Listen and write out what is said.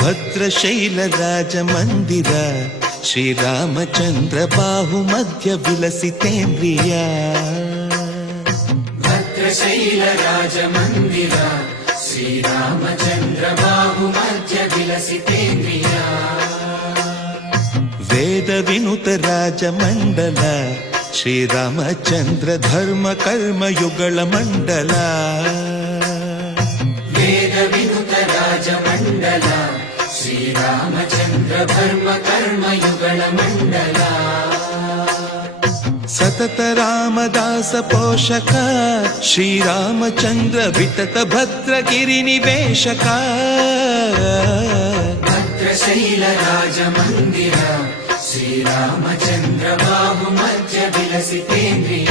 ಭದ್ರಶೈಲ ರಾಜ ಮಂದಿರ ಶ್ರೀರಾಮಚಂದ್ರ ಬಾಹು ಮಧ್ಯ ವಿಲಸಿತೇಂದ್ರಿಯ ಭದ್ರಶೈಲ ರಾಜ ಮಂದಿರ ಶ್ರೀರಾಮಚಂದ್ರ ಬಾಹು ಮಧ್ಯ ವಿಲಸಿತೇಂದ್ರಿಯ ವೇದ ವಿನುತ ರಾಜ ಮಂಡಲ ಶ್ರೀರಾಮಚಂದ್ರ ಧರ್ಮ ಕರ್ಮ ಯುಗಳ ಮಂಡಲ ವೇದ ವಿನುತ ರಾಜ ಮಂಡಲ ಶ್ರೀರಾಮಚಂದ್ರ ಧರ್ಮ ಕರ್ಮ ಯುಗಳ ಮಂಡಲ ಸತತ ರಾಮದಾಸ ಪೋಷಕ ಶ್ರೀರಾಮಚಂದ್ರ ವಿತತ ಭದ್ರಗಿರಿ ನಿವೇಶಕ ಭದ್ರಶೈಲ ರಾಜ ಮಂದಿರ ಶ್ರೀರಾಮಚಂದ್ರ ಬಾಹು ಮಧ್ಯ ವಿಲಸಿತೇಂದ್ರಿಯ